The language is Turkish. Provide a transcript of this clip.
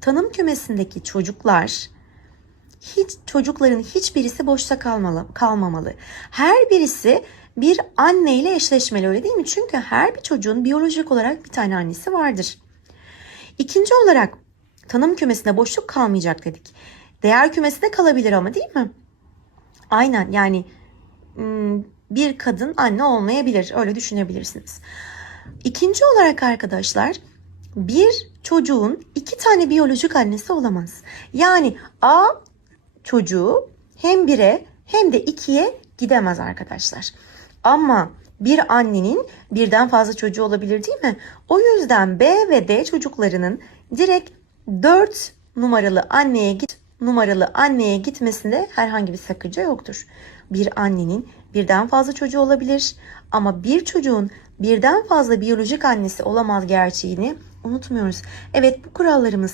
Tanım kümesindeki çocuklar hiç çocukların hiçbirisi boşta kalmalı, kalmamalı. Her birisi bir anne ile eşleşmeli öyle değil mi? Çünkü her bir çocuğun biyolojik olarak bir tane annesi vardır. İkinci olarak tanım kümesinde boşluk kalmayacak dedik. Değer kümesinde kalabilir ama değil mi? Aynen yani bir kadın anne olmayabilir. Öyle düşünebilirsiniz. İkinci olarak arkadaşlar bir çocuğun iki tane biyolojik annesi olamaz. Yani A çocuğu hem bire hem de ikiye gidemez arkadaşlar. Ama bir annenin birden fazla çocuğu olabilir değil mi? O yüzden B ve D çocuklarının direkt 4 numaralı anneye git numaralı anneye gitmesinde herhangi bir sakınca yoktur. Bir annenin birden fazla çocuğu olabilir ama bir çocuğun birden fazla biyolojik annesi olamaz gerçeğini unutmuyoruz. Evet bu kurallarımız